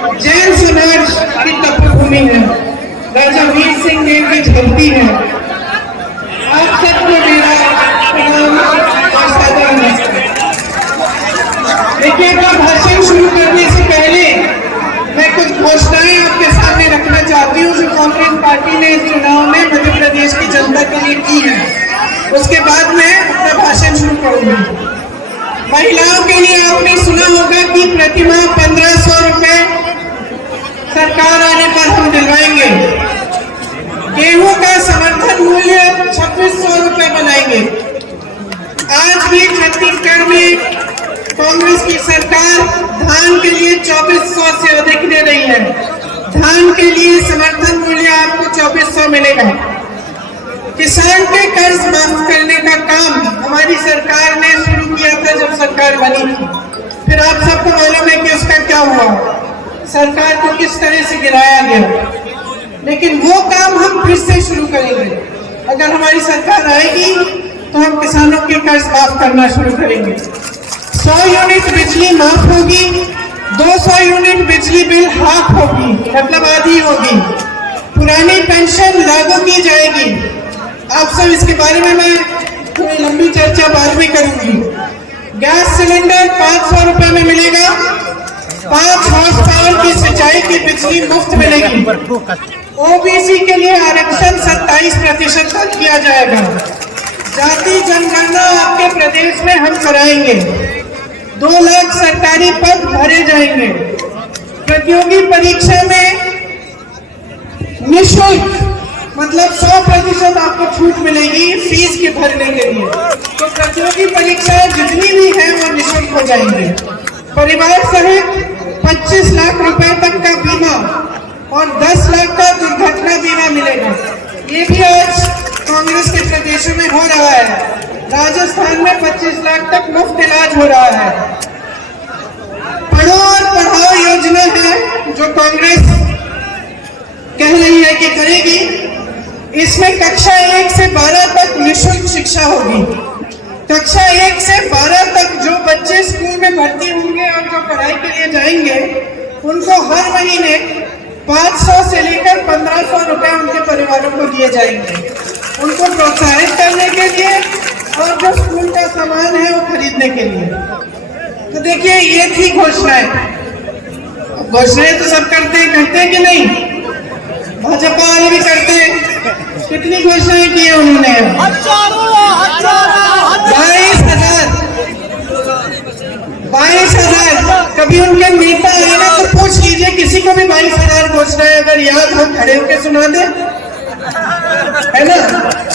जैन समाज की तपोभूमि है, राजा वीर सिंह देव की धरती है। आप सबको मेरा प्रणाम और सादर नमस्कार। देखिए, भाषण शुरू करने से पहले मैं कुछ घोषणाएं आपके सामने रखना चाहती हूँ जो कांग्रेस पार्टी ने इस चुनाव में मध्य प्रदेश की जनता के लिए की है। उसके बाद मैं अपना भाषण शुरू करूंगी। महिलाओं के लिए आपने सुना होगा कि प्रतिमाह 1500 रुपए सरकार आने पर हम दिलवाएंगे। गेहूं का समर्थन मूल्य 2600 रुपए बनाएंगे। आज भी छत्तीसगढ़ में कांग्रेस की सरकार धान के लिए 2400 से अधिक दे रही है। धान के लिए समर्थन मूल्य आपको 2400 मिलेगा। किसान के कर्ज माफ करने का काम हमारी सरकार ने शुरू किया था जब सरकार बनी थी। फिर आप सबको मालूम है कि उसका क्या हुआ, सरकार को किस तरह से गिराया गया। लेकिन वो काम हम फिर से शुरू करेंगे। अगर हमारी सरकार आएगी तो हम किसानों के कर्ज माफ करना शुरू करेंगे। 100 यूनिट बिजली माफ होगी, 200 यूनिट बिजली बिल हाफ होगी, मतलब आधी होगी। पुरानी पेंशन लागू की जाएगी। आप सब इसके बारे में मैं थोड़ी लंबी चर्चा बाद में करूंगी। गैस सिलेंडर 500 रुपए में मिलेगा। 5 हॉर्स पावर की सिंचाई की बिजली मुफ्त मिलेगी। ओबीसी के लिए आरक्षण 27% तक किया जाएगा। जाति जनगणना आपके प्रदेश में हम कराएंगे। 2 लाख सरकारी पद भरे जाएंगे। प्रतियोगी परीक्षा में निःशुल्क मतलब 100% आपको छूट मिलेगी फीस के भरने के लिए। तो प्रतियोगी परीक्षाएं जितनी भी हैं वो निःशुल्क हो जाएंगी। परिवार सहित 25 लाख रुपए तक का बीमा और 10 लाख का दुर्घटना बीमा मिलेगा। ये भी आज कांग्रेस के प्रदेशों में हो रहा है। राजस्थान में 25 लाख तक मुफ्त इलाज हो रहा है। पढ़ो और पढ़ाओ योजना है जो कांग्रेस कह रही है कि करेगी। इसमें कक्षा 1 से 12 तक निःशुल्क शिक्षा होगी। कक्षा 1 से 12 तक जो बच्चे स्कूल में भर्ती होंगे और जो पढ़ाई के लिए जाएंगे उनको हर महीने 500 से लेकर 1500 रुपए उनके परिवारों को दिए जाएंगे, उनको प्रोत्साहित करने के लिए और जो स्कूल का सामान है वो खरीदने के लिए। तो देखिए, ये थी घोषणाएं। घोषणाएं तो सब करते हैं कि नहीं? भाजपा वाले भी करते हैं। कितनी घोषणाएं की है उन्होंने? 22,000। कभी उनके नेता आए ना तो पूछ लीजिए, किसी को भी 22,000 घोषणाएं अगर याद हो खड़े होकर सुना दे, है ना?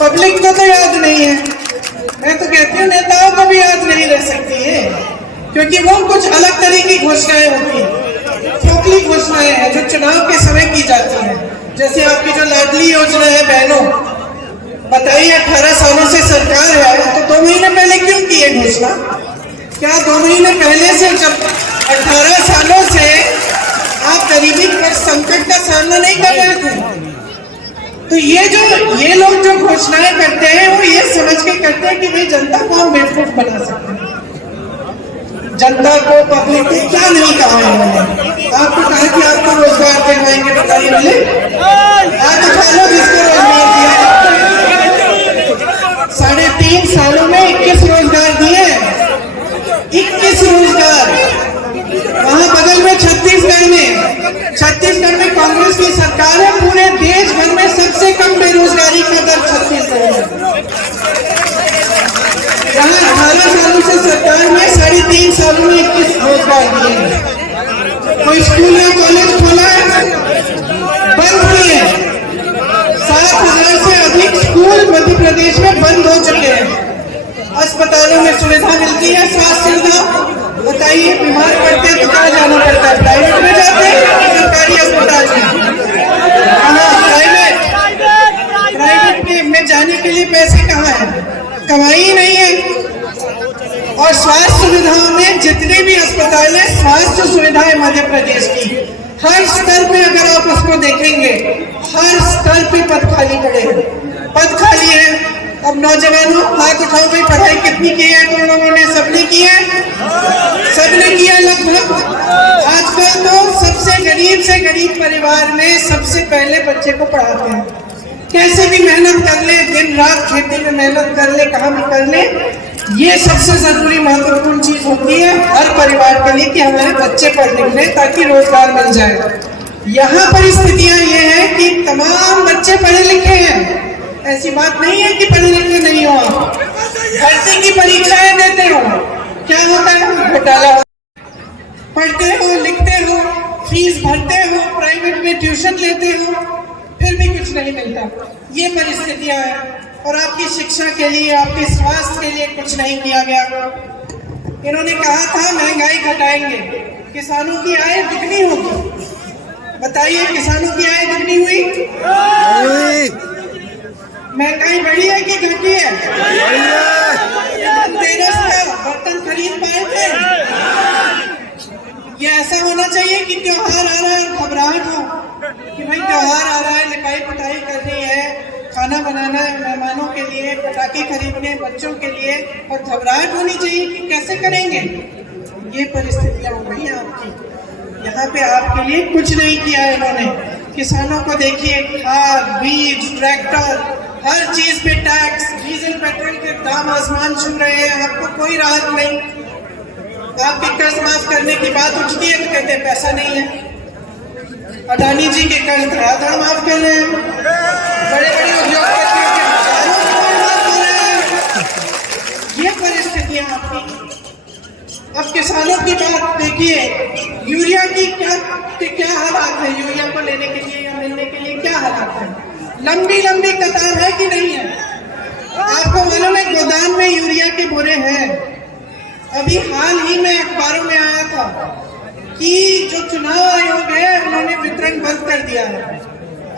पब्लिक को तो याद नहीं है। मैं तो कहती हूँ नेताओं को भी याद नहीं रह सकती है, क्योंकि वो कुछ अलग तरह की घोषणाएं होती है। खोखली घोषणाएं हैं जो चुनाव के समय की जाती है। जैसे आपकी जो लाडली योजना है बहनों, बताइए 18 सालों से सरकार है तो 2 महीने पहले क्यों की है घोषणा? क्या 2 महीने पहले से, जब 18 सालों से आप गरीबी पर संकट का सामना नहीं कर रहे थे? तो ये लोग जो घोषणाएं करते हैं वो ये समझ के करते हैं कि भाई जनता को हम बेवकूफ बना सकते हैं। जनता को, पब्लिक को क्या नहीं कहा है? आपको कहा कि आपको रोजगार दिलवाएंगे, बताइए मिले? आप उठा लो जिसको रोजगार दिया। 3.5 सालों में 21 रोजगार दिए। 21 रोजगार। वहां बगल में छत्तीसगढ़ में कांग्रेस की सरकार है। पूरे देश भर में सबसे कम बेरोजगारी का दर छत्तीसगढ़ है। यहाँ 18 सालों से सरकार में 3.5 सालों में 21 रोजगार दिए। कोई स्कूल या कॉलेज खोला है? बंद किए। 7,000 से अधिक स्कूल मध्य प्रदेश में बंद हो चुके हैं। अस्पतालों में सुविधा मिलती है, स्वास्थ्य सुविधा। बताइए, बीमार पड़ते हैं तो कहाँ जाना पड़ता है? प्राइवेट में जाते हैं, सरकारी अस्पताल में? प्राइवेट में जाने के लिए पैसे कहाँ है? कमाई नहीं है। और स्वास्थ्य सुविधाओं में जितने भी अस्पताल है, स्वास्थ्य सुविधाएं मध्य प्रदेश की हर स्तर पे अगर आप उसको देखेंगे, हर स्तर पे पद खाली पड़े हैं। पद खाली है। अब नौजवानों हाथ उठाओ भाई, पढ़ाई कितनी की है तुम लोगों ने? सबने की है, सबने किया लगभग। आजकल तो सब सबसे गरीब से गरीब परिवार में सबसे पहले बच्चे को पढ़ाते हैं। कैसे भी मेहनत कर ले, दिन रात खेती में मेहनत कर ले, कहाँ भी कर ले, ये सबसे जरूरी महत्वपूर्ण चीज होती है हर परिवार के लिए कि हमारे बच्चे पढ़ लिख लें ताकि रोजगार मिल जाए। यहाँ परिस्थितियां ये है कि तमाम बच्चे पढ़े लिखे हैं, ऐसी बात नहीं है कि पढ़े लिखे नहीं हो। आप भर्ती की परीक्षाएं देते हो, क्या होता है? घोटाला। पढ़ते हो, लिखते हो, फीस भरते हो, प्राइवेट में ट्यूशन लेते हो, फिर भी कुछ नहीं मिलता। ये परिस्थितियां हैं। और आपकी शिक्षा के लिए, आपके स्वास्थ्य के लिए कुछ नहीं किया गया। इन्होंने कहा था महंगाई घटाएंगे, किसानों की आय दुगनी होगी। बताइए, किसानों की आय दुगनी हुई? महंगाई बढ़ी है कि घटी है? धनतेरस का बर्तन खरीद पाए थे? ये ऐसा होना चाहिए कि त्योहार आ रहा है, घबराहट हो कि भाई त्योहार आ रहा है, लिपाई पुताई करनी है, खाना बनाना है मेहमानों के लिए, पटाखे खरीदने बच्चों के लिए, और घबराहट होनी चाहिए कि कैसे करेंगे। ये परिस्थितियां हो गई हैं आपकी। यहाँ पे आपके लिए कुछ नहीं किया है इन्होंने। किसानों को देखिए, खाद, बीज, ट्रैक्टर, हर चीज पे टैक्स, डीजल पेट्रोल के दाम आसमान छू रहे हैं, आपको कोई राहत नहीं। आपके कर्ज माफ करने की बात उठती है तो कहते हैं पैसा नहीं है। अडानी जी के कर्ज धड़ाधड़ माफ कर रहे हैं, बड़े बड़े उद्योगपतियों के हजारों करोड़ माफ कर रहे हैं। ये परिस्थितियां आपकी। अब किसानों की बात देखिए, यूरिया की क्या हालात है? यूरिया को लेने के लिए या मिलने के लिए क्या हालात है? लंबी लंबी कतार है कि नहीं है? आपको मालूम है गोदाम में यूरिया के बोरे हैं। अभी हाल ही में अखबारों में आया था कि जो चुनाव आयोग है उन्होंने वितरण बंद कर दिया है।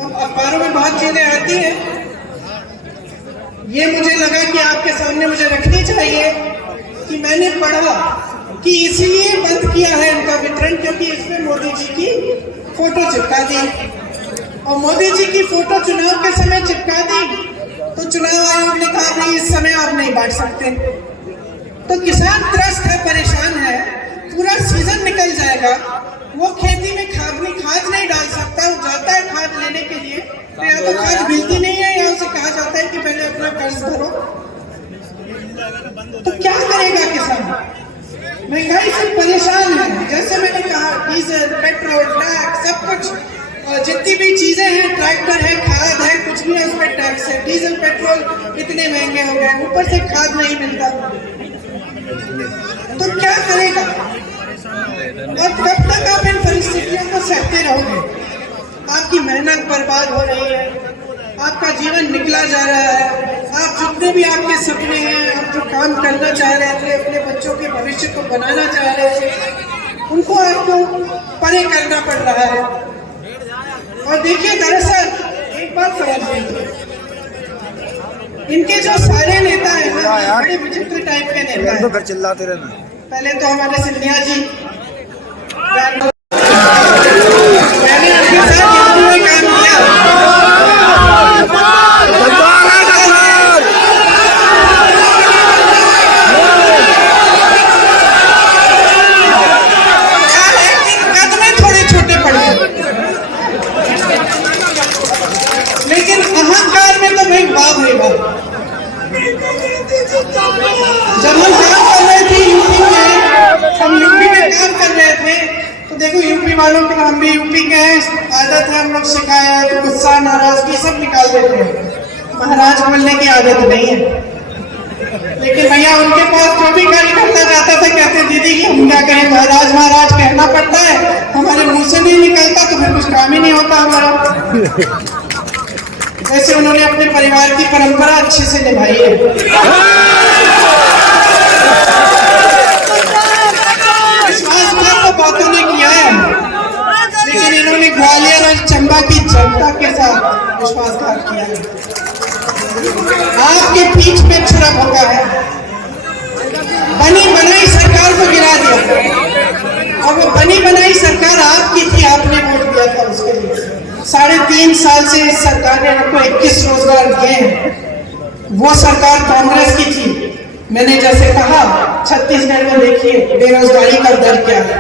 अब अखबारों में बहुत चीजें आती है, ये मुझे लगा कि आपके सामने मुझे रखनी चाहिए कि मैंने पढ़ा कि इसीलिए बंद किया है इनका वितरण क्योंकि इसमें मोदी जी की फोटो चिपका दी, और मोदी जी की फोटो चुनाव के समय चिपका दी तो चुनाव आयोग ने कहा भाई इस समय आप नहीं बांट सकते। तो किसान त्रस्त है, परेशान है, पूरा सीजन निकल जाएगा, वो खेती में खाद नहीं डाल सकता। वो जाता है खाद लेने के लिए तो या तो खाद मिलती नहीं है या उसे कहा जाता है कि पहले अपना कर्ज भरो। तो क्या करेगा किसान? महंगाई से परेशान है। जैसे मैंने कहा, डीजल, पेट्रोल, टैक्स, सब कुछ, जितनी भी चीजें हैं, ट्रैक्टर है, खाद है, कुछ भी है उसमें टैक्स है। डीजल पेट्रोल इतने महंगे हो गए, ऊपर से खाद नहीं मिलता, तो क्या करेगा? और कब तक आप इन परिस्थितियों को सहते रहोगे? आपकी मेहनत बर्बाद हो रही है, आपका जीवन निकला जा रहा है। आप जितने भी आपके सपने हैं, आप जो काम करना चाह रहे थे, अपने बच्चों के भविष्य को बनाना चाह रहे थे, उनको आपको परे करना पड़ रहा है। और देखिए, दरअसल एक बात समझ लीजिए, इनके जो सारे नेता हैं ना, बड़े विचित्र टाइप के नेता हैं। फिर चिल्लाते रहना। पहले तो हमारे सिंधिया जी, मैंने उनके साथ यूपी में काम किया। कदमें थोड़े छोटे पड़े, लेकिन अहंकार में तो भाई वाह भाई वाह। जब हम काम कर रहे थे यूपी में, हम यूपी में काम कर रहे थे, तो देखो यूपी वालों के, हम भी यूपी के हैं, आदत है हम लोग शिकायत, गुस्सा, नाराजगी सब निकाल देते हैं। महाराज बोलने की आदत नहीं है। लेकिन भैया उनके पास जो भी कार्यकर्ता जाता था कहते दीदी कि हम क्या कहें, महाराज महाराज कहना पड़ता है, हमारे मुंह से नहीं निकलता तो फिर कुछ काम ही नहीं होता हमारा। वैसे उन्होंने अपने परिवार की परंपरा अच्छे से निभाई है। विश्वासघात तो बहुतों ने किया है, लेकिन इन्होंने ग्वालियर और चंबा की जनता के साथ विश्वासघात किया है। आपके पीठ पे छुरा भोगा है, बनी बनाई सरकार को गिरा दिया, और वो बनी बनाई सरकार आपकी थी, आपने वोट दिया था उसके लिए। 3.5 साल से इस सरकार ने आपको 21 रोजगार दिए हैं। वो सरकार कांग्रेस की थी। मैंने जैसे कहा, छत्तीसगढ़ में देखिए बेरोजगारी का दर क्या है।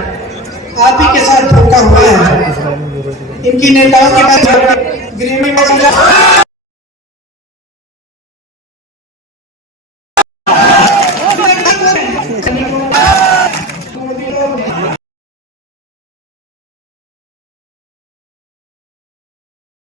आप ही के साथ धोखा हुआ है। इनकी नेताओं की बात